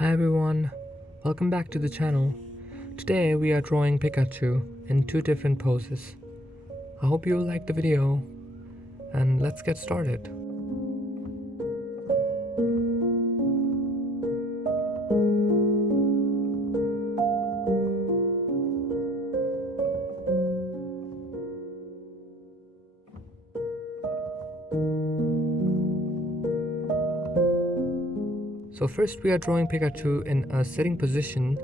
Hi everyone, welcome back to the channel. Today we are drawing Pikachu in two different poses. I hope you will like the video and let's get started. So first we are drawing Pikachu in a sitting position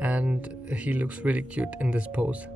and he looks really cute in this pose.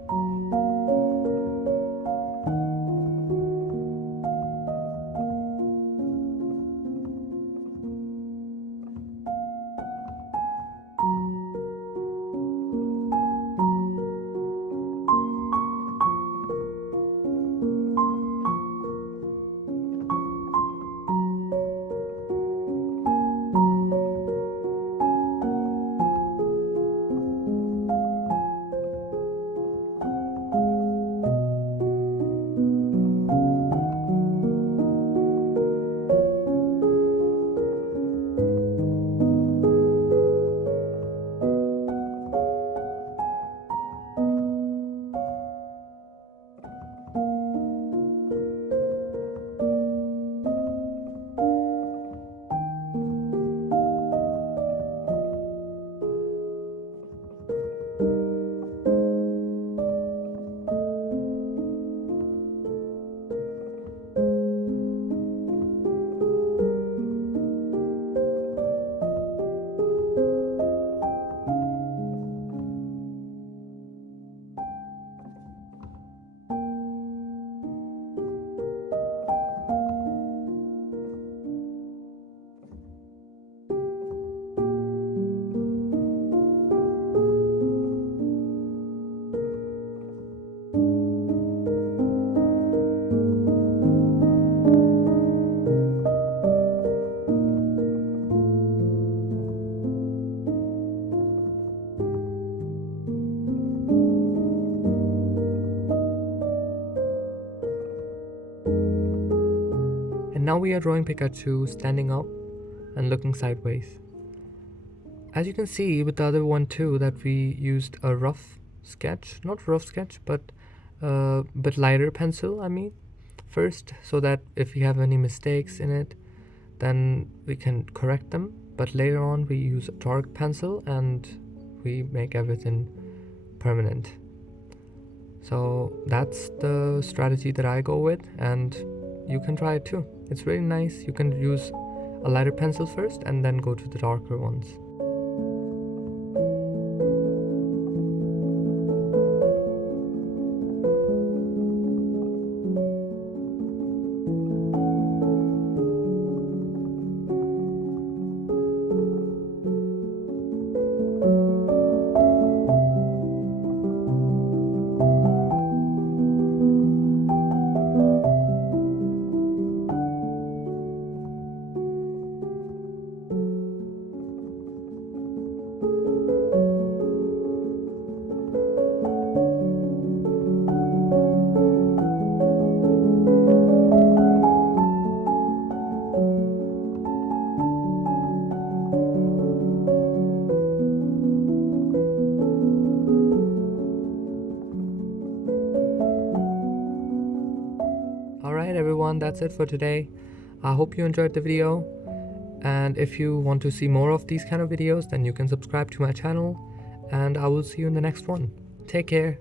And now we are drawing Pikachu standing up and looking sideways. As you can see with the other one too, that we used a rough sketch, not rough sketch, but a bit lighter pencil, first, so that if we have any mistakes in it, then we can correct them. But later on we use a dark pencil and we make everything permanent. So that's the strategy that I go with, and you can try it too. It's really nice. You can use a lighter pencil first and then go to the darker ones. Alright everyone, that's it for today. I hope you enjoyed the video, and if you want to see more of these kind of videos, then you can subscribe to my channel, and I will see you in the next one. Take care.